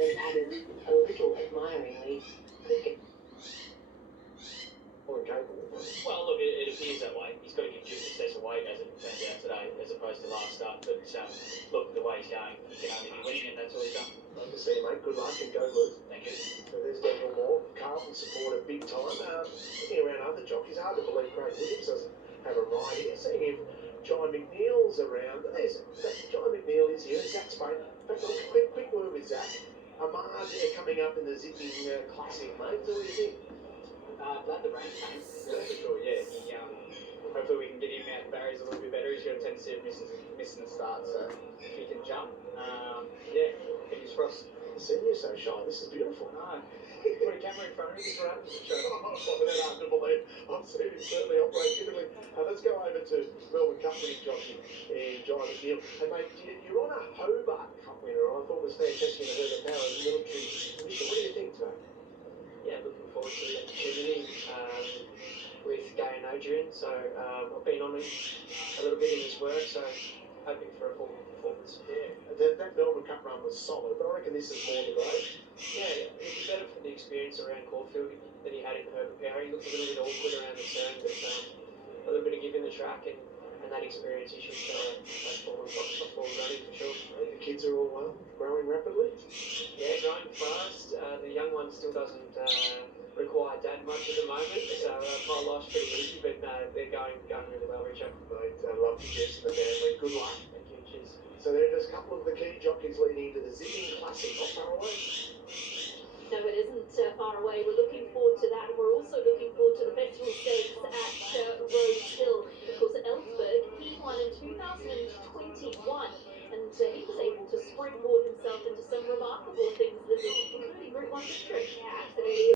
then added a little admiringly, More capable. Well, look, it appears that way. He's got to give Duke excess weight, as it turns out today, as opposed to last start. But look, the way he's going, he can only be winning, and that's all he's done. Love to see you, mate. Good luck and go Luke. Thank you. So there's Daniel Moore, Carlton supporter big time. Looking around other jockeys, hard to believe Craig Williams doesn't have a ride here. Seeing if John McNeil's around. John McNeil is here. Zach Spain. In fact, quick word with Zach. Ahmad coming up in the zipping classic, mate. So what do you think? Glad the rain came. Yeah, for sure, yeah. Hopefully we can get him out the barriers a little bit better. He's got a tendency of missing the start, so if he can jump, yeah, fingers crossed. Seeing you so shy, this is beautiful. No, put a camera in front of me, just run to show them. Without hard to believe, I've seen him certainly operate differently. Let's go over to Melbourne Cup winning jockey and John McNeil. And mate, you're on a Hobart Cup winner. I thought it was fantastic to hear the power of the military mission. What do you think today? Yeah, looking forward to the opportunity with Gary and Adrian. So I've been on him a little bit in his work, so hoping for a full performance. Yeah, that Melbourne Cup run was solid, but I reckon this is more the grade. Yeah, it'd be better for the experience around Caulfield than he had in Herbert Power. He looked a little bit awkward around the turn, but a little bit of give in the track and that experience, he should forward running for sure. The kids are all growing rapidly. Yeah, growing fast. The young one still doesn't require dad much at the moment, so my life's pretty easy, but they're going really well, Richard. Mate, I love you, Jess and the family. Good luck. Thank you, cheers. So there are just a couple of the key jockeys leading into the Zipping Classic. Not far away. No, it isn't far away. We're looking forward to that. We're also looking forward to the Festival Stakes at Rose Hill. Of course, Ellsberg, he won in 2021, and he was able to springboard himself into some revival.